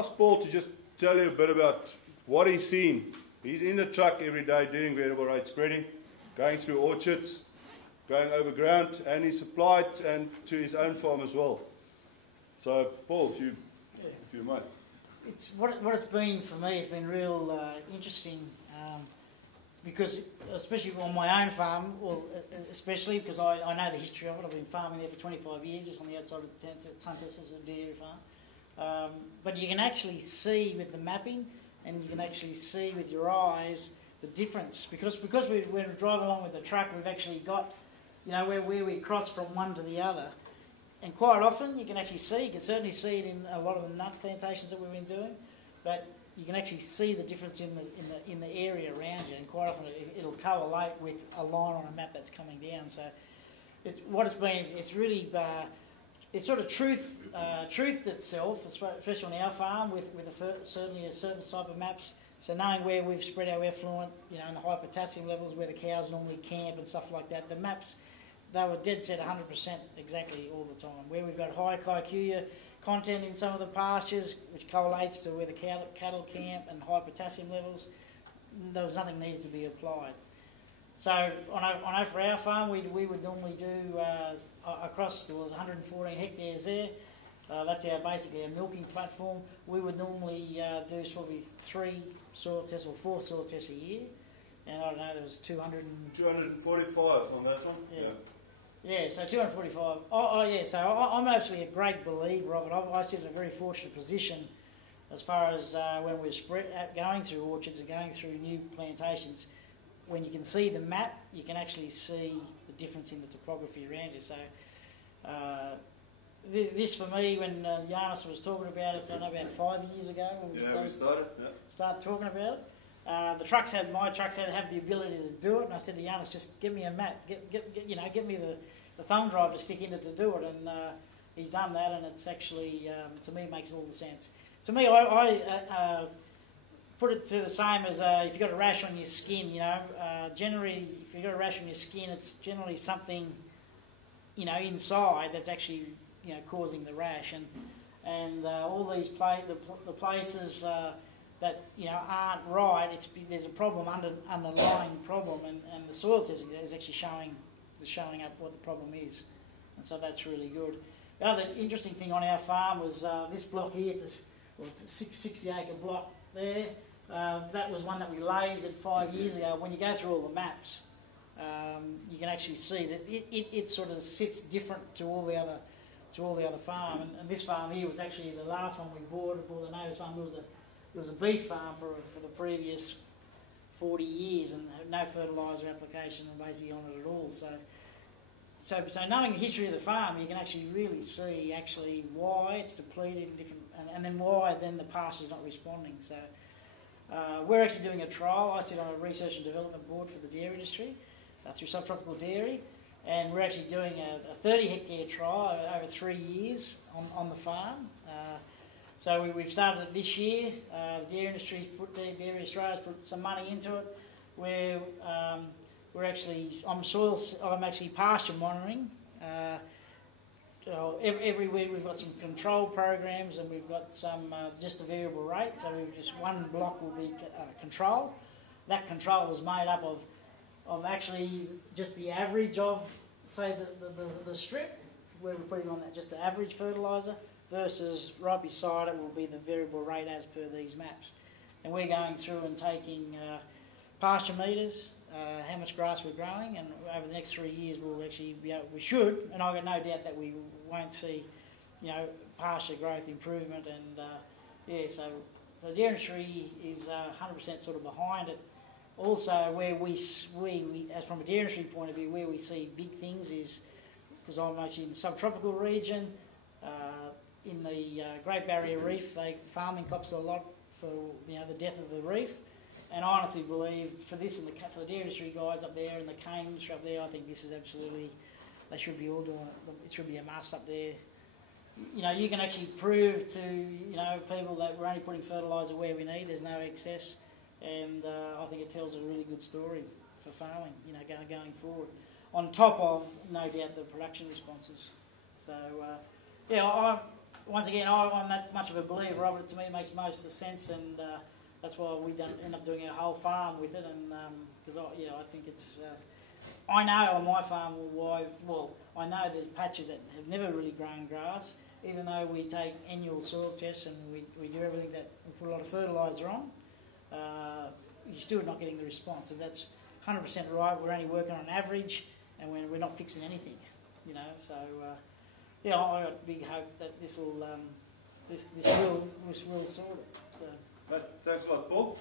ask Paul to just tell you a bit about what he's seen. He's in the truck every day doing variable rate spreading, going through orchards, going over ground, and he supplied and to his own farm as well. So, Paul, if you might. It's what it's been for me. It's been real interesting because, especially on my own farm, well, especially because I know the history of it. I've been farming there for 25 years, just on the outside of Tuntesses and dairy farm. But you can actually see with the mapping, and you can actually see with your eyes the difference because we're driving along with the truck. We've actually got, you know, where we cross from one to the other. And quite often you can actually see, you can certainly see it in a lot of the nut plantations that we've been doing, but you can actually see the difference in the area around you, and quite often it'll correlate with a line on a map that's coming down. So it's really it's sort of truthed itself, especially on our farm with certainly a certain type of maps. So knowing where we've spread our effluent, you know, and the high potassium levels, where the cows normally camp and stuff like that, the maps, they were dead set 100% exactly all the time. Where we've got high kikuyu content in some of the pastures, which correlates to where the cattle camp and high potassium levels, there was nothing needed to be applied. So I know for our farm, we would normally do across, there was 114 hectares there. That's basically our milking platform. We would normally do probably 3 soil tests or 4 soil tests a year. And I don't know, there was 245 on that one? Yeah. Yeah, so 245. Yeah, so I'm actually a great believer of it. I sit in a very fortunate position as far as when we're going through orchards and going through new plantations. When you can see the map, you can actually see the difference in the topography around you. So this for me, when Giannis was talking about it, I don't know, about 5 years ago when we started talking about it. My trucks had to have the ability to do it, and I said to Giannis, just give me a map, get me the thumb drive to stick in it to do it, and he's done that, and it's actually, to me, it makes all the sense. To me, I put it to the same as if you've got a rash on your skin, you know, generally, if you've got a rash on your skin, it's generally something, you know, inside that's actually, you know, causing the rash, and all these the places that, you know, aren't right, there's a problem, underlying problem, and the soil testing is actually showing up what the problem is, and so that's really good. The other interesting thing on our farm was this block here. It's a 60-acre block there. That was one that we lasered 5 years ago. When you go through all the maps, you can actually see that it sort of sits different to all the other farm. And this farm here was actually the last one we bought. The neighbour's farm. It was a beef farm for the previous 40 years, and no fertiliser application basically on it at all. So knowing the history of the farm, you can actually really see why it's depleted in different, and then why then the pasture's not responding. So we're actually doing a trial. I sit on a research and development board for the dairy industry through Subtropical Dairy, and we're actually doing a 30-hectare trial over 3 years on the farm. So we've started it this year. The dairy industry's Dairy Australia's put some money into it. Where I'm actually pasture monitoring. Every week we've got some control programs, and we've got some just a variable rate. So one block will be control. That control was made up of actually just the average of, say, the strip, where we're putting on that just the average fertiliser, versus right beside it will be the variable rate as per these maps. And we're going through and taking pasture meters, how much grass we're growing, and over the next 3 years we'll actually we should, and I've got no doubt that we won't see, you know, pasture growth improvement, and yeah, so the dairy industry is 100% sort of behind it. Also, where we as from a dairy industry point of view, where we see big things is, because I'm actually in the subtropical region, in the Great Barrier Reef, farming cops a lot for, you know, the death of the reef, and I honestly believe for this and for the dairy industry guys up there and the cane industry up there, I think this is absolutely, they should be all doing it. It should be a must up there. You know, you can actually prove to, you know, people that we're only putting fertiliser where we need. There's no excess, and I think it tells a really good story for farming, you know, going forward. On top of, no doubt, the production responses. So yeah, once again, I'm that much of a believer of it. To me, it makes most of the sense, and that's why we don't end up doing our whole farm with it. And because I think it's. I know on my farm I know there's patches that have never really grown grass, even though we take annual soil tests and we do everything that we put a lot of fertiliser on. You're still not getting the response, and that's 100% right. We're only working on average, and we're not fixing anything, So I got big hope that this will sort it. So. Thanks a lot, Paul.